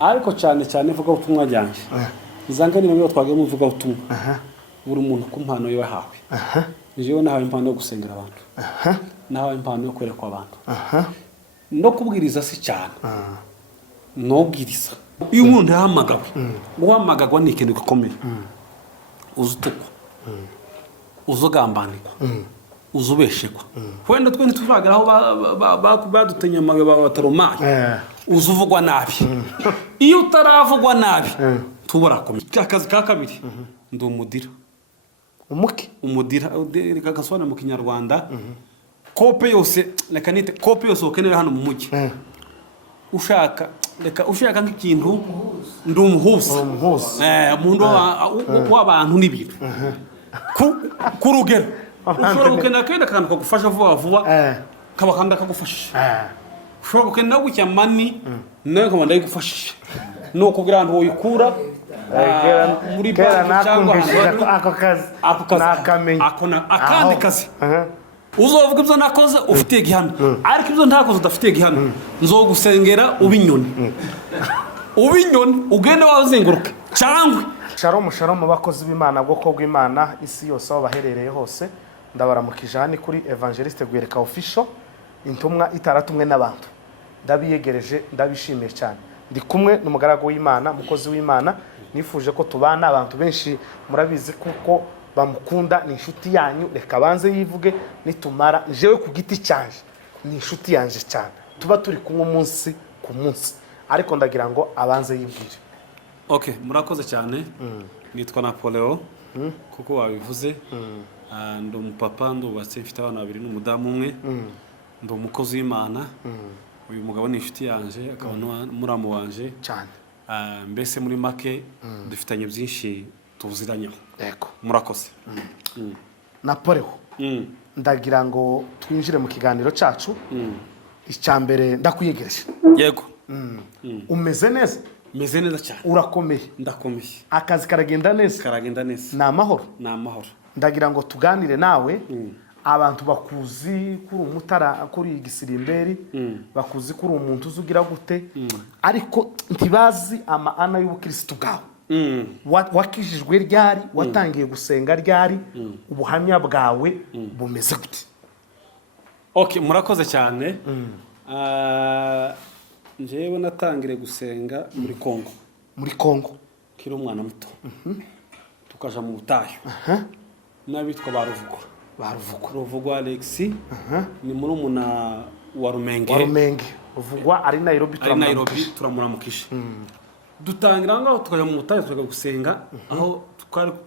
ariko cyane vuga ubutumwa ryanje izanga ni nabyo twagiye mu vuga ubutumwa buri muntu ku mpano yo yahawe jewe nahawe impano yo gusengera abantu nahawe impano yo kwerekwa abantu no kubwiriza si cyane no bwiriza iyo umuntu yahamagawe guhamagagwa ni ikintu gikomeye uzutukwa uzogambanirwa uzubeshekwa wenda twe ntituvagaraho badutenye amabuye bataromaye uzuvugwa nabi iyo utaravugwa nabi tuburakomeye akazi ka kabiri ndi umudira umudira gagasona mu kinyarwanda kope yose reka nite kope yose ukeneye hano mu mujyi ushaka nk'ikintu ndi umuhuza umuntu w'abantu n'ibintu ku rugero ushobora gukenera akenda akantu kagufasha vuba kaba kandi kagufasha ushobora gukenera gutya mani nayo nkaba ndayigufashije ni ukubwira ahantu woyikura muri banki cyangwa ako kazi akandi kazi uzovuga ibyo nakoze ufitiye gihamya ariko ibyo ntakoze udafitiye gihamya nzogusengera ubinyoni ugende wazenguruka cyangwa Shalom bakozi b'Imana bwoko bw'Imana isi yose aho baherereye hose ndabaramukije hani kuri Evangeliste Gwereka Official intumwa itaratumwe n'abantu ndabiyegereje ndabishimiye cyane ndi kumwe n'umugaragu w'Imana mukozi w'Imana nifuje ko tubana abantu benshi murabizi kuko bamukunda ni inshuti yanyu reka banze yivuge nitumara jewe ku giti cyanje ni inshuti yanje cyane tuba turi kumwe umunsi ku munsi ariko ndagira ngo abanze yibwire. Okay, murakoze cyane nitwa Napoleon kuko wabivuze ndo umupapa ndubatse mfite abana babiri n'umudamu umwe ndo umukozi w'Imana uyu mugabo ni inshuti yanje akaba muramu wanje cyane mbese muri make dufitanye byinshi tuziranyeho yego murakoze Napoleon ndagira ngo twinjire mu kiganiro cyacu icyambere ndakwiyegereje yego umeze neza meze neza cyane urakomeye ndakomeye akazi karagenda neza na amahoro ndagira ngo tuganire nawe abantu bakuzi kuri umutara kuri igisirimberi bakuzi kuri umuntu uzugira gute ariko ntibazi amaana y'ubukristo bwawe wakijijwe ryari watangiye gusenga ryari ubuhamya bwawe bumeze gute? Okay, murakoze cyane njyewe natangire gusenga muri Kongo kiri umwana muto tukaja mu butayu n'abitwa baruvugwa Alexis ni muri umuna wa Rumenge uvugwa ari Nairobi turamuramukije dutangira ngaho tukaja mu butayu tukaga gusenga aho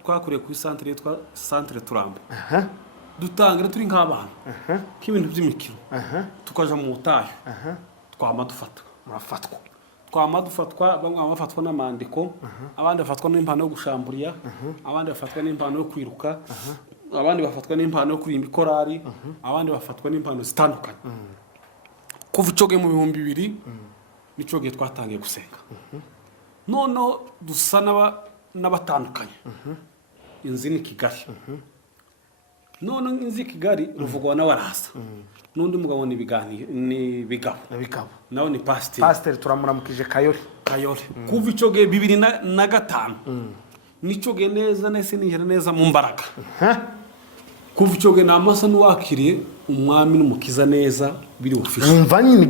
twakuriye ku centre yitwa centre Turambo dutangira turi nk'abantu k'ibintu by'imikino tukaja mu butayu twama dufatwa bamwe bafatwa n'amandiko abandi bafatwa n'impano yo gushamburiya abandi bafatwa n'impano yo kwiruka abandi bafatwa n'impano yo kurimba ikorari abandi bafatwa n'impano zitandukanye kuva icoge mu 2000 nicoge twatangiye gusenga noneho dusa n'abatandukanye inzi ni Kigali none inzi Kigali ruvugwa na warasa nundi mugabo ni bigabo nawe ni pastor turamuramukije Kayole kuva icoge 2005 nicoge neza nese ninjira neza mu mbaraga kuva icoge namasa n'uwakiriye umwami n'umukiza neza biri ufishe numva nyine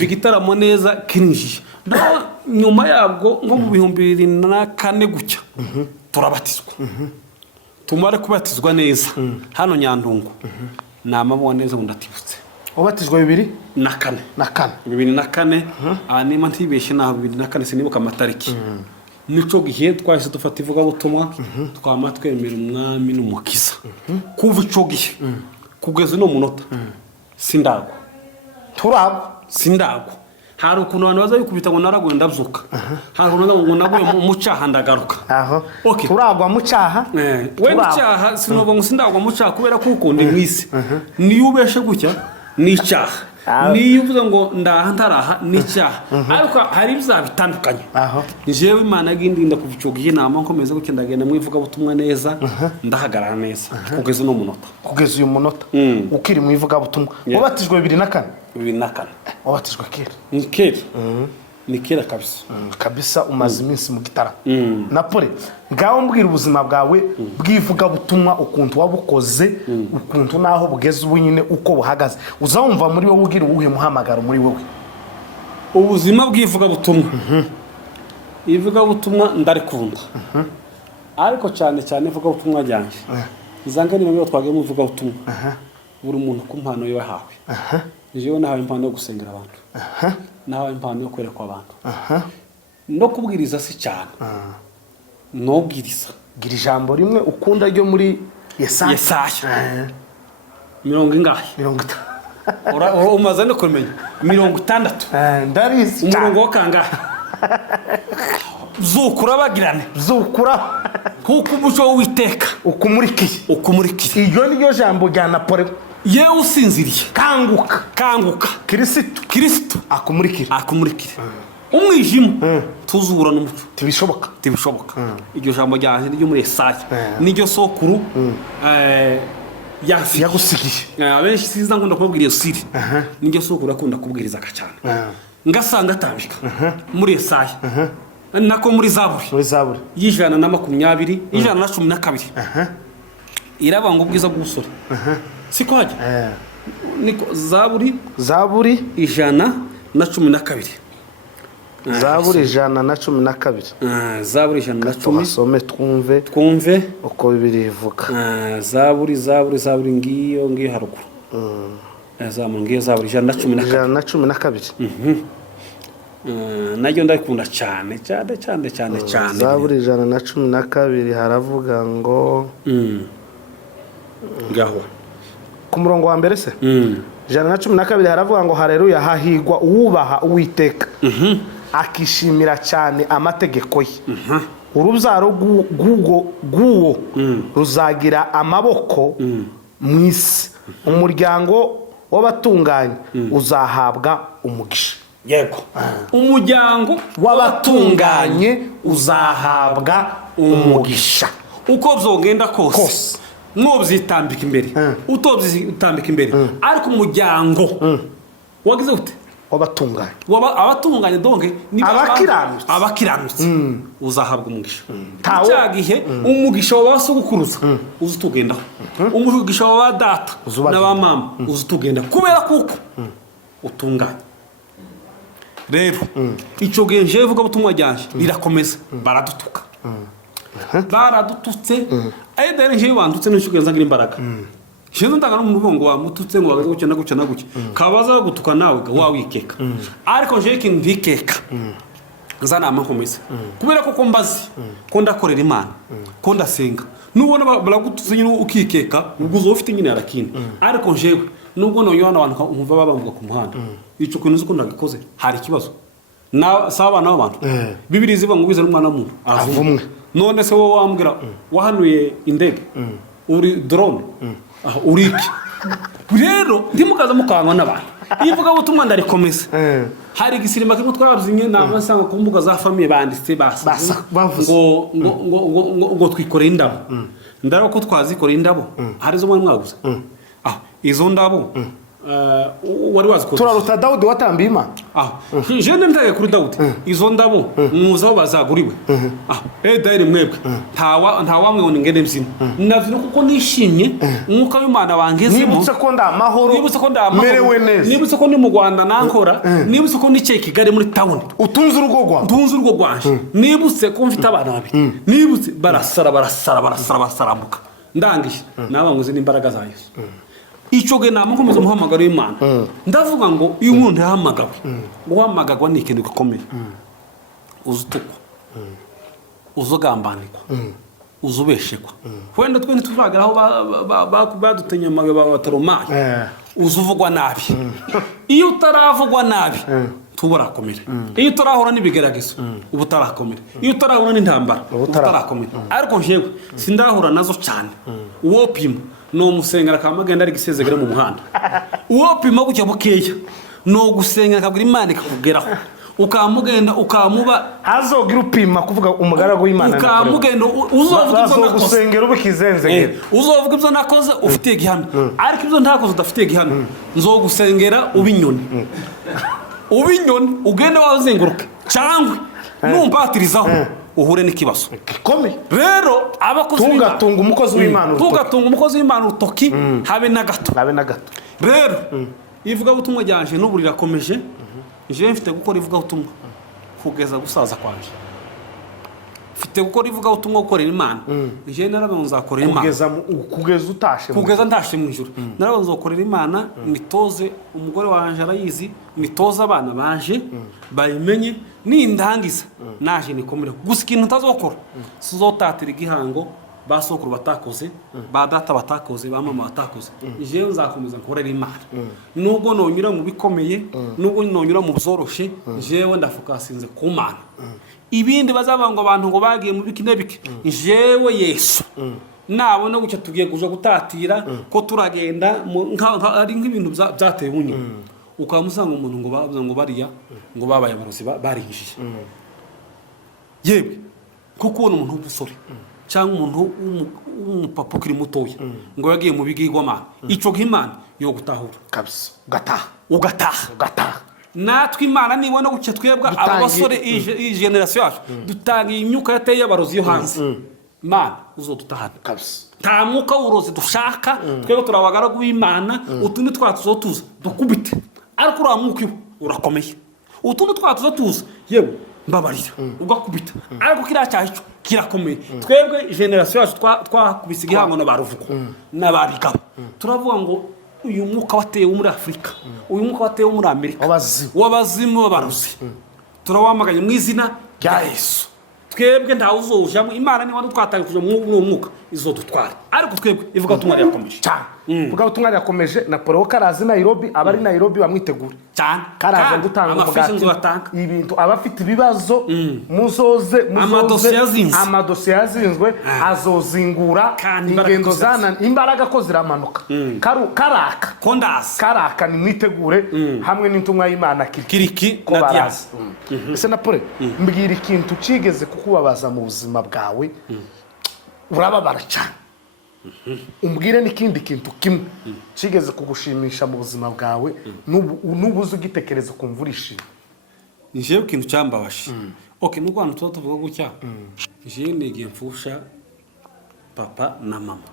igitaramo neza kinjije nyuma yabwo ngo mu 2004 gucya turabatizwa tumara kubatizwa neza hano Nyandungu namabwa neza ndatibutse ubatizwa 2004 anima ntibeshe na 2004 sinibuka amatariki nico gihe twahise dufata ivuga butumwa twama twemera umwami n'umukiza kuva ico gihe kugeza no munota sindagwa hari ukuntu abantu baza bikubita ngo naraguye ndabyuka hari ukuntu ngo naguye mu cyaha ndagaruka turagwa mu cyaha we n'icyaha sinovuga ngo sindagwa mu cyaha kubera ko ukunda mwisi niyo ubeshe gutya n'icyaha niyo uvuze ngo ndaha ntaraha n'icyaha ariko hari bizabitandukanye jewe Imana y'indinda kuva ico gihe nama nkomeza gutya ndagenda mwivuga butumwa neza ndahagarara neza kugeza no munota uyu munota ukiri mwivuga butumwa wabatijwe 2004 2004 wabatijwe kera ni kera kabisa kabisa umaze iminsi mu gitara Napoli ngaho mbwira ubuzima bwawe bwivuga butumwa ukuntu wabukoze ukuntu naho bugeze ubu nyine uko buhagaze uzawumva muri wowe ugira uwuhe muhamagaro muri wowe ubuzima bwivuga butumwa ivuga butumwa ndarikunda ariko cyane cyane ivuga butumwa ryanje izanga ni bamwe twagiye mu ivuga butumwa buri muntu ku mpano yo yahawe jewe nahawe impano yo gusengera abantu nahawe impano yo kwereka abantu no kubwiriza si cyane no bwiriza gira ijambo rimwe ukunda ryo muri Yesaya 50 umaze no kumenya 60 ndarizi umurongo wa kangahe zukura bagirane zukura kuko umuco witeka ukumurikiye iyo ni ryo jambo rya Napoli yewe usinziriye kanguka Kristo akumurikire umwijima tuzura n'umuco tibishoboka iryo jambo ryanjye ryo muri Yesaya niryo sokuru yagusigiye abenshi siza nkunda kubabwira iyo siri niryo sokuru akunda kubwiriza cyane ngasanga atambika muri Yesaya nako muri Zaburi y'ijana na 20 ijana na 12 irabanga ubwiza bw'usore siko haje niko Zaburi ijana na 12 Zaburi ijana na 12 Zaburi ijana na 10 basome twumve uko Bibiliya ivuga Zaburi ngiyo haruguru ngiyo Zaburi ijana na 12 najyo ndakunda cyane Zaburi ijana na 12 haravuga ngo ngaho ku murongo wa mbere se ijana na 12 haravuga ngo haleluya hahigwa uwubaha Uwiteka akishimira cyane amategeko ye urubyaro rw'uwo ruzagira amaboko mu isi umuryango w'abatunganye uzahabwa umugisha yego umuryango w'abatunganye uzahabwa umugisha uko byogenda kose mwobyitambika imbere utobyitambika imbere ariko umuryango wagize ute abatunganye donke ni abakiranutse uzahabwa umugisha cyagihe umugisha wabasugukuruza uzutugendaho umugisha wabadata n'abamama uzutugenda kubera kuko utunganye rero icyo genje vuga butumwa ryanje rirakomeza baradutuka baradututse ayedere nje bandutse n'icyo genza imbaraga Shizo ndanga n'umurongo wa mututse ngo wagaze gucana guke kabaza gutuka nawe wawikeka ariko nje ikintu ndikeka zana amakomeza kubera ko mbazi ko ndakorera Imana ko ndasenga nubona baragututse nyine ukikeka uguzo ufite nyine arakini ariko njewe nubwo noyona abantu umva babambuka ku muhanda ico kintu uko ndagikoze hari kibazo na saba n'abantu Bibiliya zivuga ngo bizera umwana w'umuntu aravumwe none se wowe wambwira wahanuye indege uri drone uriki rero ndimukaza mukangwa n'abantu ivuga butumwa ndarikomeza hari igisirima kimwe twabazinye n'abasanga ku mbuga za famille banditse ngo twikoreye indabo ndaro ko twazikoreye indabo hari zo mwaguze izo ndabo wari wazi ko turaruta Dawudi watambiye Imana jene ndaye kuri Dawudi izo ndabo muzaho bazaguriwe daire mwebwe nta wamwe ngo ngende mzima navino kuko nishimye umwuka w'Imana bangezemo nibutse ko ndamahoro merewe neza nibutse ko ni mu Rwanda nankora nibutse ko nice Kigali muri town utunze urugo rwanje nibutse ko mfite abana babiri nibutse barasaramuka ndangije nabanguze n'imbaraga za Yesu icyo ge namukomeza umuhamagaro w'Imana ndavuga ngo iyo umuntu yahamagawe guhamagagwa ni ikintu gikomeye uzutukwa uzogambanirwa uzubeshekwa wenda twe ntituvagaraho badutenye amabuye bataromaye uzuvugwa nabi iyo utaravugwa nabi tuburakomera iyo utarahura n'ibigeragezo ubu utarakomera iyo utarahura n'intambara utarakomera ariko njewe sindahura nazo cyane uwo pima no musengera kamagenda ari gisezegere mu muhanda uwo pima gutya bukeya no gusengera kabwira Imana ikakugeraho ukamugenda ukamuba azogira upima kuvuga umugaragu w'Imana ukamugenda uzovuga gusengera ubikizenzegera uzovuga ibyo nakoze ufite gihamya ariko ibyo ntakoze udafite gihamya nzogusengera ubinyoni ugende wazenguruka cyangwa numpatirizaho uhure n'ikibazo gikomeye. rero abakozi Tungatunga umukozi w'Imana urutoki. tugatunga umukozi w'Imana urutoki habe na gato. rero ivugabutumwa ryanje n'ubu rirakomeje. je mfite gukora ivugabutumwa kugeza gusaza kwanje. mfite gukora ivugabutumwa gukorera Imana. je narabanza nzakorera Imana kugeza ntashe mu ijuru. narabanza nzakorera Imana mitoze umugore wanje arayizi, mitoze abana banje bayimenye nindangiza naje nikomere. gusa ikintu ntazokora sizotatira igihango basokuru batakoze, ba data batakoze, ba mama batakoze. je nzakomeza nkorera Imana nubwo nonyura mu bikomeye, nubwo nonyura mu byoroshe. jewe ndafokasinze ku Mana. ibindi bazabanga abantu ngo bagiye mu biki nebiki. jewe Yesu nabona gucyo tugiye kuja gutatira ko turagenda ari nk'ibintu byateye bunye. ukamusanga umuntu ngo bavuze ngo bariya ngo babaye abarozi barinjije. yewe kuko ubona umuntu w'umusore cyangwa umuntu w'umupapa ukiri mutoya ngo yagiye mu bigirwamana, ico nk'Imana yo gutahura kabisa ugataha. natwe Imana nibona gucya twebwa aba basore iyi generation yacu dutangiye imyuka yateye abarozi yo hanze. Mana uzodutahana kabisa. nta mwuka w'urozi dushaka. twebwe turabagaragu b'Imana. utundi twatuzotuza dukubite, ariko uriya mwuka iwe urakomeye. utundi twatuzotuza yewe mbabarira ugakubita, ariko kiriya cyaha ico kirakomeye. twebwe generation yacu twakubise igihango n'abaruvuko n'ababigabo. turavuga ngo uyu mwuka watewe muri Afurika, uyu mwuka watewe muri Amerika w'abazimu b'abarozi turawamaganye mu izina rya Yesu. twebwe ntawe uzojamo. Imana niba twatanga kuja mu mwuka izodutwara, ariko twebwe ivugabutumwa ryakomeje cyane. ivugabutumwa ryakomeje. Napoleon Karazi Nairobi, abari Nairobi bamwitegura cyane. Karaza gutanga umugati ibintu abafite ibibazo muzoze amadosiye yazinzwe azozingura. ingendo zana imbaraga ko ziramanuka. karaka ni mwitegure hamwe n'intumwa y'Imana kiriki na Dias. ese Napoleon mbwira ikintu cigeze kukubabaza mu buzima bwawe urababara cyane. umbwire n'ikindi kintu kimwe cigeze kugushimisha mu buzima bwawe n'ubuze ugitekereza ukumva urishimye. Nijewe ikintu cyambabashe. Okay, n'u Rwanda tuvuga gutya. je nigiye mfusha papa na mama.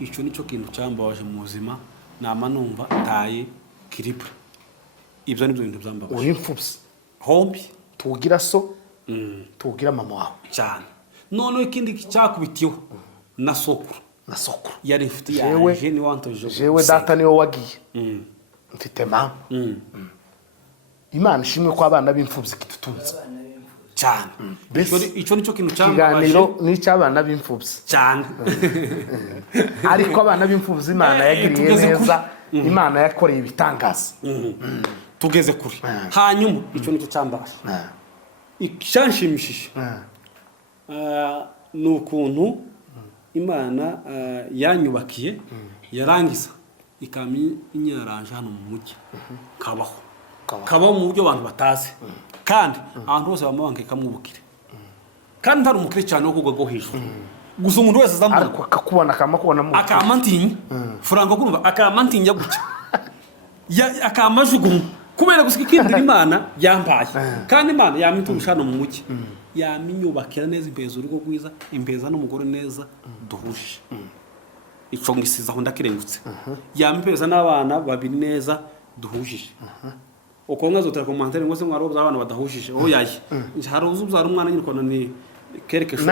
ico nico kintu cyambabaje mu buzima. nama numva taye kiribra. ibyo nibyo bintu byambabaje. uri imfubyi hombi tugira so tugira mama wawe cyane. none ikindi cyakubitiyeho na sokuru yari mfite yaje ni wantoje. jewe data niwe wagiye mfite mama. Imana ishimwe ko abana b'imfubyi kitutunze cyane. ico nico kintu cyambabaje. ikiganiro ni cy'abana b'imfubyi cyane. ariko abana b'imfubyi Imana yagiriye neza. Imana yakoreye ibitangaza. tugeze kuri. hanyuma ico nico cyambabaje. icyanshimishije ni ukuntu Imana yanyubakiye yarangiza ikamyinyaranje hano mu mujyi kabaho mu buryo abantu batazi. kandi abantu bose bamubanga ikamwubukire. kandi ntari umukire cyane wo kugwa go hejuru. gusa umuntu wese azamubona ariko akakubona akamantinya Franco kumva akamantinya gutya akamajugumu kubera gusa ikindira Imana yampaye. kandi Imana yamitusha hano mu mujyi yaminyubakira neza impeza urugo rwiza, impeza n'umugore neza duhuje. ico ngisiza aho ndakirengutse. yampeza n'abana babiri neza duhujije. uko nkazotera commentaire ngo se mwaro by'abana badahujije. yayi hari uzubyara umwana nyine kona ni kereke chose.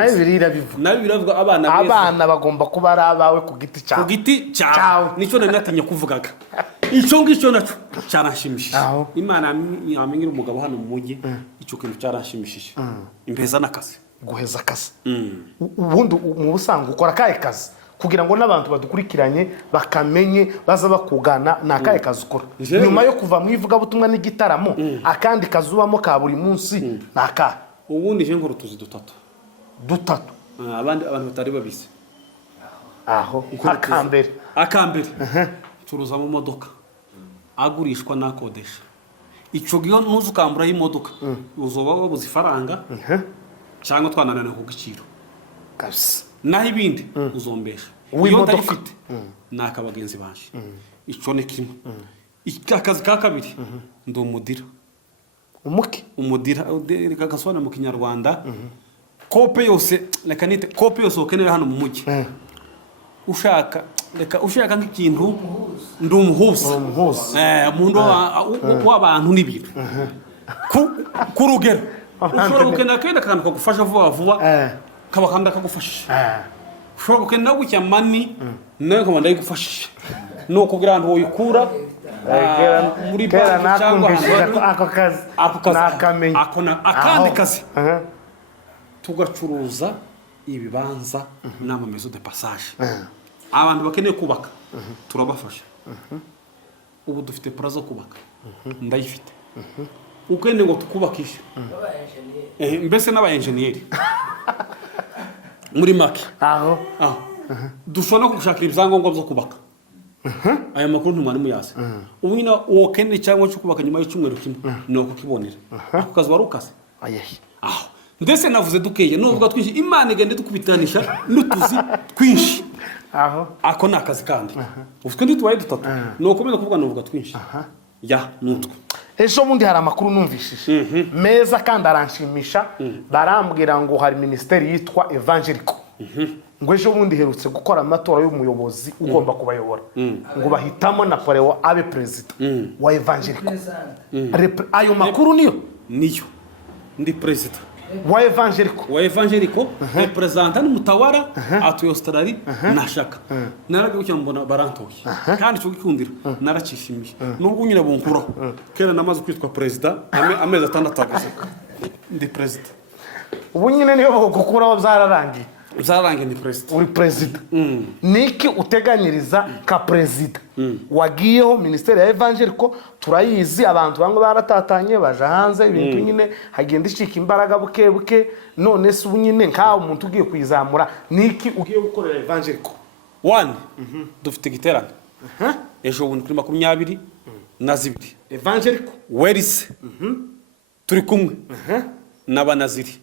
nayo biravuga abana bagomba kuba ari abawe ku giti cyawe. nico nanatinye kuvugaga. ico ngico naco cyarashimishije. Imana yamenyira umugabo hano mu mujyi. ico kintu cyarashimishije. impeza n'akazi guheza akazi. ubundi mu busanzwe ukora kaye kazi kugira ngo n'abantu badukurikiranye bakamenye baza bakugana nakaye kazi ukora. nyuma yo kuva mu ivugabutumwa n'igitaramo akandi kazubamo ka buri munsi naka. ubundi je ngoro tuzi dutatu abandi abantu batari babise. akambere turuza mu modoka agurishwa nakodesha. ico giho nuzukambura y'imodoka uzoba wabuze ifaranga cyangwa twananana ku giciro kabisa. naho ibindi uzombesha. iyo ndayifite nakabagenzi banje. ico ni kimwe. akazi ka kabiri ndi umudira umudira reka gasobanura mu kinyarwanda kope yose reka nite kope yose ukeneye hano mu mujyi ushaka nk'ikintu ndi umuhuza umuntu w'abantu n'ibintu ku rugero ushobora gukenera akenda akantu kagufasha vuba kaba kandi kagufasha ushobora gukenera gutya mani nawe nkaba ndayigufashije ni ukugira ahantu woyikura muri banki cyangwa ako kazi akandi kazi tugacuruza ibibanza n'amamezo de passage abantu bakeneye kubaka turabafasha ubu dufite pura zo kubaka ndayifite ukeneye ngo tukubakishe mbese n'abayenjeniyeri muri make aho dushobora no kugushakira ibyangombwa byo kubaka aya makuru ntumwari muyazi ubu nyine uwo keneye cyangwa cyo kubaka nyuma y'icyumweru kimwe ni ukukibonera ako kazi wari ukaze aho ndetse navuze dukeye n'uvuga twinshi imana igenda dukubitanisha n'utuzi twinshi aho ako ni akazi kandi ufite ndi tubaye dutatu ni ukomeza kuvuga n'uvuga twinshi ya nutwe ejo bundi hari amakuru numvishije meza kandi aranshimisha barambwira ngo hari minisiteri yitwa Evangelico ngo ejo bundi herutse gukora amatora y'umuyobozi ugomba kubayobora ngo bahitamo Napoleon abe perezida wa Evangelico ayo makuru niyo ndi perezida wa Evangelico representa n'umutawara atuye Australia nashaka naragiye cyane mbona barantoye kandi cyo gikundira naracishimiye nubwo nyine bunkuraho kera namaze kwitwa perezida amezi atandatu ndi perezida ubu nyine niyo bagukuraho byararangiye ni perezida uri perezida niki uteganyiriza ka perezida wagiyeho minisiteri ya Evangelico turayizi abantu bamwe baratatanye baje hanze ibintu nyine hagenda ishika imbaraga buke none se ubu nyine nkaho umuntu ugiye kuyizamura niki ugiye gukorera Evangelico dufite giterane ejo bundi kuri 22 Evangelico werise turi kumwe n'abanaziri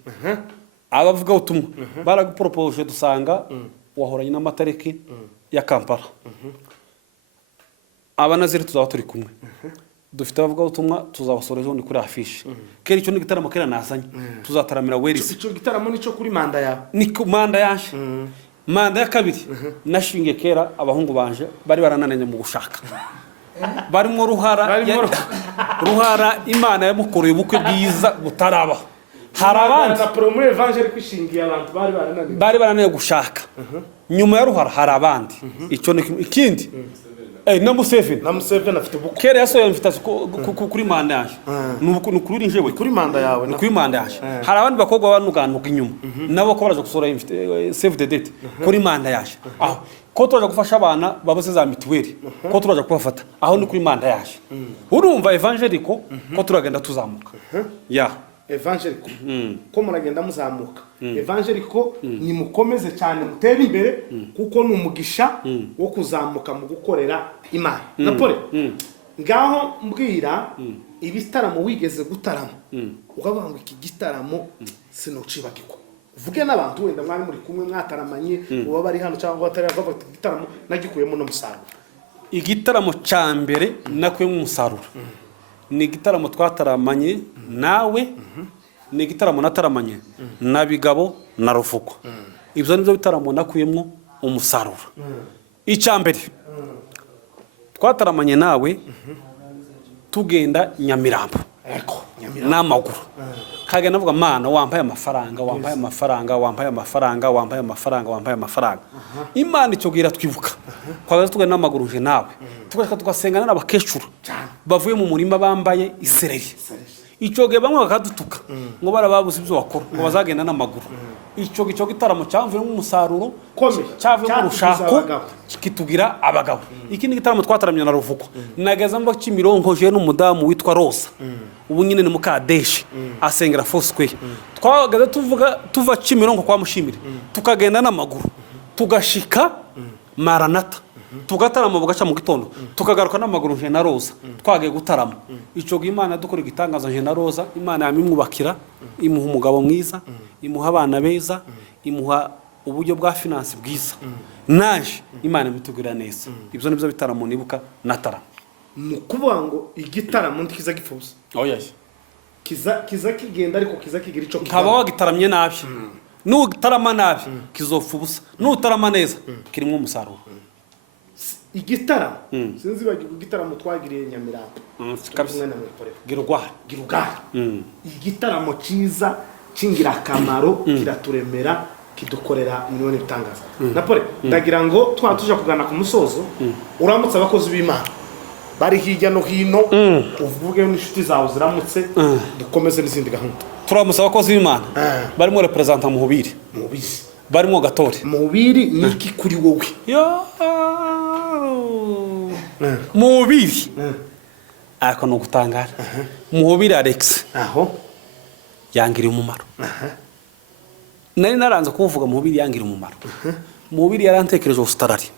abavuga utumwe baragupropose dusanga wahoranye n'amatariki ya Kampala abanaziri tuzaba turi kumwe dufite abavuga utumwa tuzabasorejo ni kuri afishe kera icyo ni gitaramo kera nazanye tuzataramira werise icyo gitaramo nico kuri manda ya manda yaje manda ya kabiri nashinge kera abahungu banje bari baranananye mu gushaka barimo ruhara imana yamukoreye ubukwe bwiza butaraba hari abandi muri Evangelico ishingiye abantu bari barananiye gushaka nyuma ya ruhara hari abandi icyo ikindi na Museveni afite ubukwe kera yasohoye invitation kuri manda yaje nukuri njewe kuri manda yawe kuri manda yaje hari abandi bakobwa banuganuka inyuma nabo ko baraje gusora save the date kuri manda yaje aho ko turaje gufasha abana babuze za mituweli ko turaje kubafata aho ni kuri manda yaje urumva Evangelico ko turagenda tuzamuka Evangelico ko muragenda muzamuka Evangelico ni mukomeze cyane mutere imbere kuko ni umugisha wo kuzamuka mu gukorera Imana Napole ngaho mbwira ibitaramo wigeze gutaramo ukavuga ngo iki gitaramo sinocibagirwa uvuge n'abantu wenda mwari muri kumwe mwataramanye uba bari hano cyangwa batari bavuga igitaramo nagikuyemo no musaruro igitaramo cya mbere nakuyemo umusaruro ni igitaramo twataramanye nawe ni igitaramo nataramanye na Bigabo na Rufuko ibyo nibyo bitaramo nakuyemo umusaruro icya mbere twataramanye nawe tugenda Nyamirambo n'amaguru kagenda navuga mana wambaye amafaranga Imana icyo gira twibuka twagaza tugenda n'amaguru je nawe tugasengana n'abakecuru bavuye mu murima bambaye isereri icyo gihe bamwe bakadutuka ngo barababuze ibyo wakora ngo bazagenda n'amaguru icyo gitaramo cyavuye nk'umusaruro cyavuye mu rushako kitugira abagabo ikindi gitaramo twataramye na Ruvuko nagaza mba Kimironko je n'umudamu witwa Rosa ubu nyine ni Mukadeshi asengera Foursquare twagaza tuva Kimironko kwa Mushimire tukagenda n'amaguru tugashika Maranata tugatarama bugaca mu gitondo tukagaruka n'amaguru je na Rosa twagiye gutarama ico Imana dukora igitangaza je na Rosa Imana yamimwubakira imuha umugabo mwiza imuha abana beza imuha uburyo bwa finance bwiza naje Imana imitugirira neza ibyo nibyo bitaramo nibuka natarama kuvuga ngo igitaramo ndikiza gipfuza kiza kigenda ariko kiza kigira ico kaba wagitaramye nabi nutarama nabi kizopfa ubusa nutarama neza kirimo umusaruro igitaramo sinzi bagiye igitaramo twagiriye Nyamirambo kabisa girugwara igitaramo ciza cingira kamaro kiraturemera kidukorera miliyoni bitangaza napole ndagira ngo twatuja kugana ku musozo uramutse abakozi b'Imana bari hirya no hino uvuge n'inshuti zawe ziramutse dukomeze n'izindi gahunda turamutse abakozi b'Imana barimo representa Muhubiri barimo Gatore Muhubiri niki kuri wowe Muhubiri ako no gutangara Muhubiri Alex aho yangira umumaro nari naranze kuvuga Muhubiri yangira umumaro Muhubiri yarantekereje Australia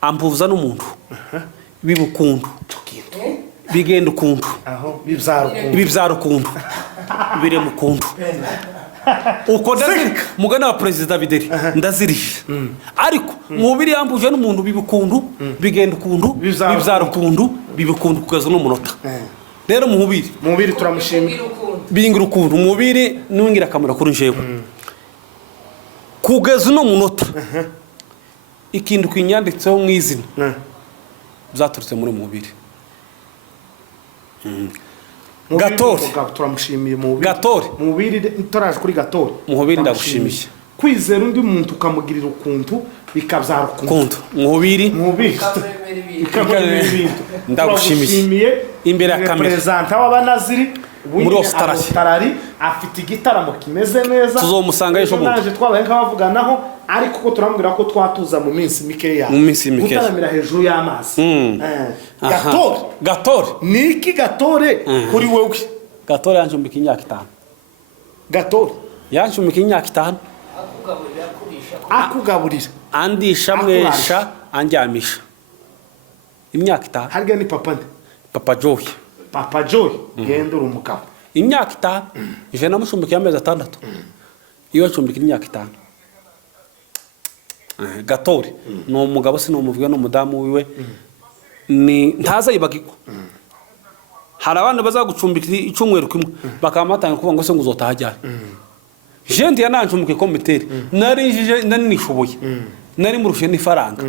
ampuza n'umuntu bibukundu bigenda ukundu aho bibyara ukundu bire mukundu uko ndazirika mugana wa president Bideri ndazirije ariko Muhubiri yambuje n'umuntu bibukundu bigenda ukundu bibyara ukundu bibukundu kugaza no munota rero Muhubiri turamushimira bingira ukundu Muhubiri n'ungira kamera kuri njewe kugeza no munota ikindu kinyanditseho mwizina zaturutse muri Muhubiri Gatore turamushimiye Muhubiri turaje kuri Gatore Muhubiri ndagushimiye kwizera undi muntu ukamugirira ukuntu bikabyara ukuntu Muhubiri ndagushimiye imbere ya kamera representa w'abanaziri muri Australia afite igitaramo kimeze neza tuzomusanga ejo bundi naje twabaye nk'abavuganaho ariko ko turambwira ko twatuza mu minsi mikeya gutaramira hejuru y'amazi Gatore niki Gatore kuri wewe Gatore yanjumbika imyaka 5 Gatore yanjumbika imyaka 5 akugaburira andisha mwesha anjyamisha imyaka 5 harya ni papa nde Papa Joy gendura umugabo imyaka 5 je namushumbika amezi 6 iyo acumbika imyaka 5 Gatore no umugabo sinumuvuga no mudamu wiwe ni ntaza yibagiko hari abantu bazagucumbikira icumweru kimwe bakamatanga kuvuga ngo se nguzotahajyana jendi yananjumuke komiteri narijije nanishoboye nari murushe n'ifaranga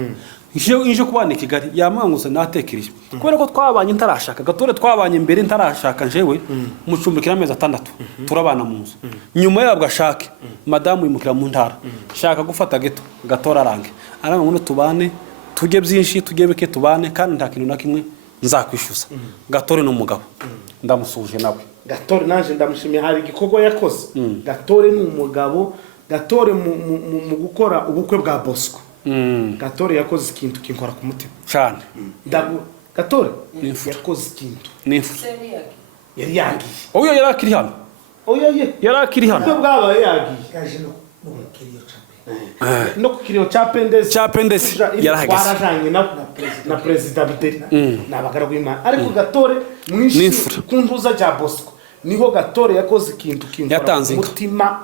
inje kubana Kigali yamwanguza natekereje kubera ko twabanye ntarashaka Gatore twabanye mbere ntarashaka njewe mucumbikira amezi 6 turabana mu nzu nyuma yabwo ashake madamu yimukira mu ntara shaka gufata geto Gatore arange ngo tubane tujye byinshi tujye bike tubane kandi nta kintu na kimwe nzakwishyuza Gatore n'umugabo ndamusuje nawe Gatore nanje ndamushimiye hari igikorwa yakoze Gatore ni umugabo Gatore mu gukora ubukwe bwa Bosco Gatore yakoze ikintu kinkora ku mutima cyane Gatore yakoze ikintu yari yagiye oyo yarakiri hano yarakiri hano bwabaye yagiye yaje no kukiriyo Chapendezi yarahageze warajanye na president Bideri nabagara gw'Imana ariko Gatore mwishi kuntuza cya Bosco niho Gatore yakoze ikintu yatanze umutima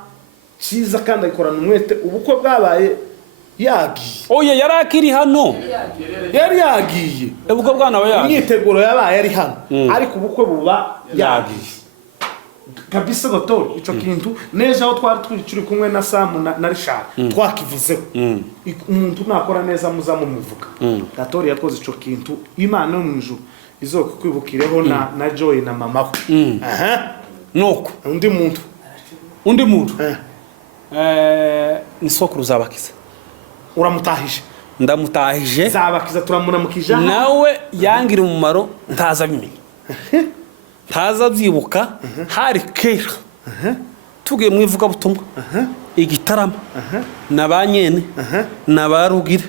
cyiza kandi akorana umwete ubukwe bwabaye yagiye oya yarakiri hano yari yagiye ubukwe bwana we yagiye imyiteguro yabaye ari hano ariko ubukwe buba yagiye kabisa Gatore ico kintu neza aho twari turi kumwe na Sam na Richard twakivuzeho umuntu nakora neza muza muvuga Gatore yakoze ico kintu Imana mu ijuru izokwibukireho na Joy na mama we nuko undi muntu ni sokuru zabakiza uramutahije ndamutahije zabakiza turamunamukije nawe yangira umumaro ntaza bimenya ntaza byibuka hari kera tugiye mu ivuga butumwa igitarama nabanyene nabarugira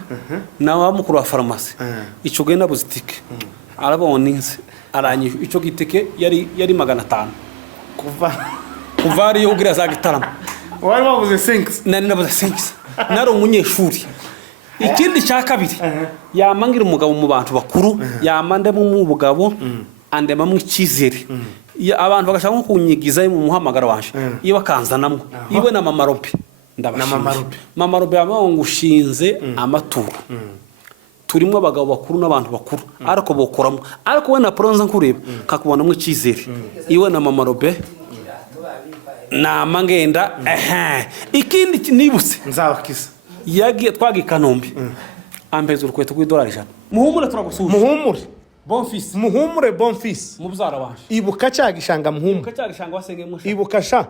nawa mukuru wa farmasi ico genda buzitike arabona inze aranyije ico giteke yari 500 kuva ari ugira za gitarama wari wabuze 5 nari nabuze 5 nari umunyeshuri ikindi cya kabiri yamangira umugabo mu bantu bakuru yamande mu bugabo andema mu cyizere abantu bagashaka nko kunyigiza mu muhamagara wanje iyo bakanzanamwe iwe na mama Robe ndabashimye mama Robe yamangushinze amaturo turimo abagabo bakuru n'abantu bakuru ariko bokoramo ariko we na Pronza nkureba kakubonamo icyizere iwe na Mama Robe nama ngenda ikindi nibutse nzabakiza yagiye twagiye Kanombe ambeza urukweto rw'idolari 100 muhumure turagusuje muhumure bon fils mubyara wanje ibuka cyagishanga muhumure cyagishanga wasenge musha ibuka sha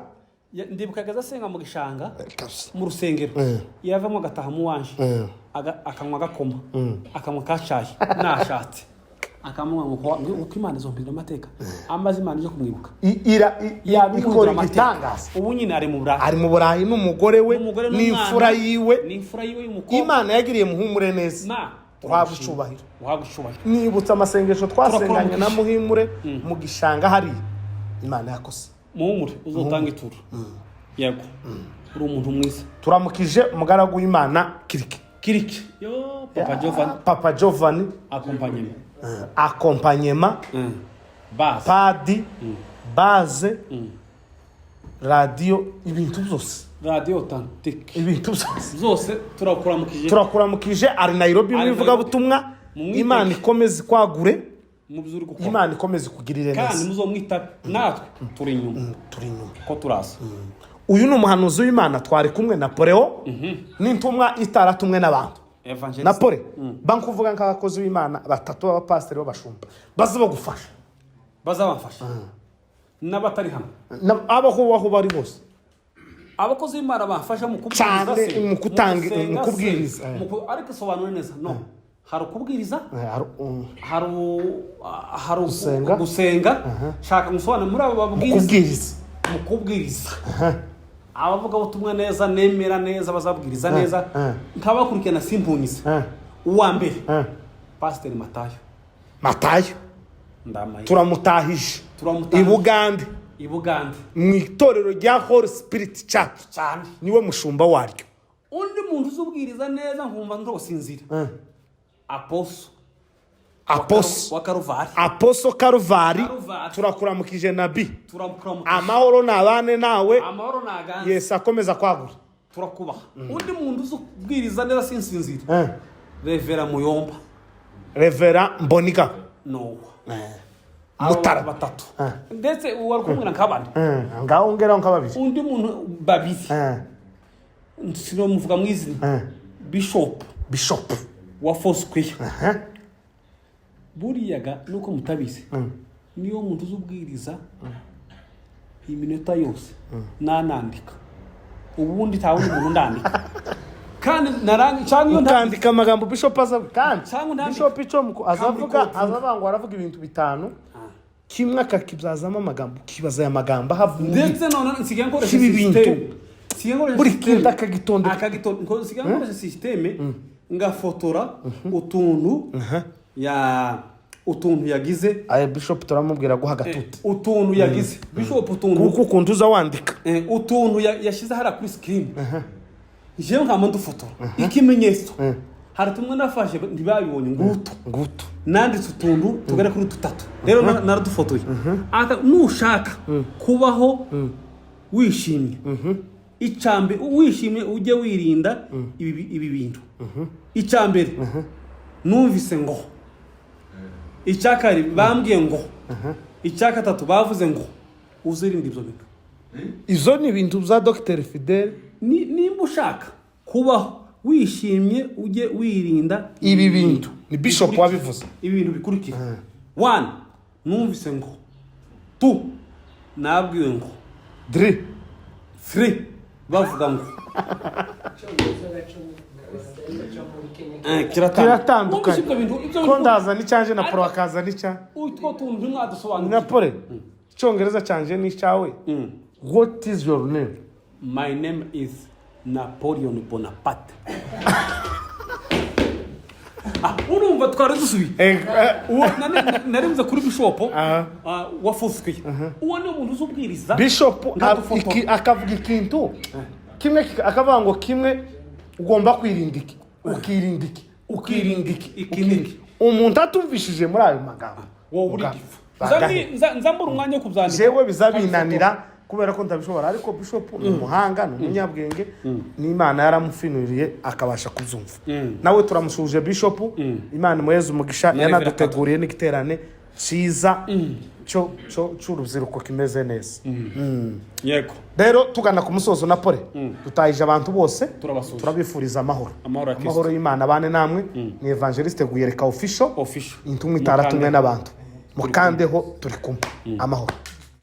ndibuka gaza senga mu gishanga mu rusengero yavamo gataha mu wanje akanywa gakoma akanywa kacayi nashatse akamwa uko Imana izombira amateka amaze Imana yo kumwibuka ikora igitangaza ubu nyine ari mu burayi n'umugore we n'imfura yiwe y'umukobwa Imana yagiriye muhumure neza wagucubahira nibutsa amasengesho twasenganye na muhimure mu gishanga hari Imana yakose muhumure uzotanga ituro yego uri umuntu mwiza turamukije umugaragu w'Imana kiriki yo Papa Giovanni accompagnement padi base radio ibintu byose radio authentique ibintu zose turakuramukije ari Nairobi mwivuga butumwa Imana ikomeze kwagure mubyuri gukora Imana ikomeze kugirire neza kandi muzomwita natwe turi inyuma ko turasa uyu ni umuhanuzi w'Imana twari kumwe na Poleo n'intumwa itaratumwe n'abantu Napole bankuvuga nk'abakozi w'Imana batatu b'abapasiteri b'abashumba bazabagufasha bazabafasha n'abatari hano abaho bari bose abakozi b'Imana bafasha mu kubwiriza ariko sobanura neza no hari kubwiriza hari gusenga shaka musobanura muri abo babwiriza mu kubwiriza abavuga butumwa neza nemera neza bazabwiriza neza nkabakurikirana simpunyiza uwa mbere Pastor Matayo ndamaye turamutahije ibugande mu itorero rya Holy Spirit Church cyane niwe mushumba waryo undi muntu uzubwiriza neza nkumva ndosinzira Apostle Karuvari turakuramukije nabi amahoro nabane nawe Yesu akomeza kwagura turakubaha undi muntu uzubwiriza neza sinsinzira Revera Muyomba Revera Mboniga no Mutara batatu ndetse wari kumwe nk'abandi ngaho ngera nk'ababiri undi muntu babiri sino muvuga mwizina Bishop wa Foursquare buriyaga nuko mutabizi niyo muntu uzubwiriza iminota yose nanandika ubundi tawe umuntu ndandika kandi narangi cyangwa ndandika amagambo Bishop azavuga kandi Bishop ico azavuga azabangwa aravuga ibintu bitanu kimwe akakibyazamo amagambo kibaza ya magambo havuye ndetse none nsigaye ngoresha system buri kintu akagitondeka nsigaye ngoresha system ngafotora utuntu yagize Bishop turamubwira guha gatuti utuntu yagize Bishop utuntu kuko kuntuza wandika utuntu yashize hara kuri screen jewe nkama ndufotora ikimenyetso hari tumwe nafashe ntibabibonye ngutu nanditse utuntu tugera kuri tutatu rero naradufotoye nushaka kubaho wishimye icambe wishimye ujye wirinda ibi bintu icambere numvise ngo icyakari bambwiye ngo icyakatatu bavuze ngo uzirinde ibyo bintu izo ni ibintu bya Dr Fidel nimba ushaka kubaho wishimye ujye wirinda ibi bintu ni Bishop wabivuze ibi bintu bikurikira 1 numvise ngo 2 nabwiwe ngo 3 bavuga ngo kiratandukanye ko ndaza n'icyanje na Pro akaza n'icya utwo tuntu mwadusobanura Napole icyongereza cyanje n'icyawe what is your name? My name is Napoleon Bonaparte. Urumva twari dusubiye narimze kuri Bishop wa Foursquare uwo ni umuntu uzubwiriza Bishop akavuga ikintu kimwe akavuga ngo kimwe ugomba kwirindiki ukirindiki umuntu atumvishije muri ayo magambo wowe uri nzambura umwanya wo kubyandika jewe bizabinanira kubera ko ndabishobora ariko bishop ni umuhanga ni umunyabwenge n'Imana yaramufinuriye akabasha kubyumva nawe turamushuje bishop Imana muheze umugisha yanaduteguriye n'igiterane ciza cy'urubyiruko kimeze neza yego rero tugana ku musozo na pole tutayije abantu bose turabifuriza amahoro y'Imana bane namwe ni Evangeliste Guyereka official intumwa itaratumwe n'abantu mukandeho turi kumwe amahoro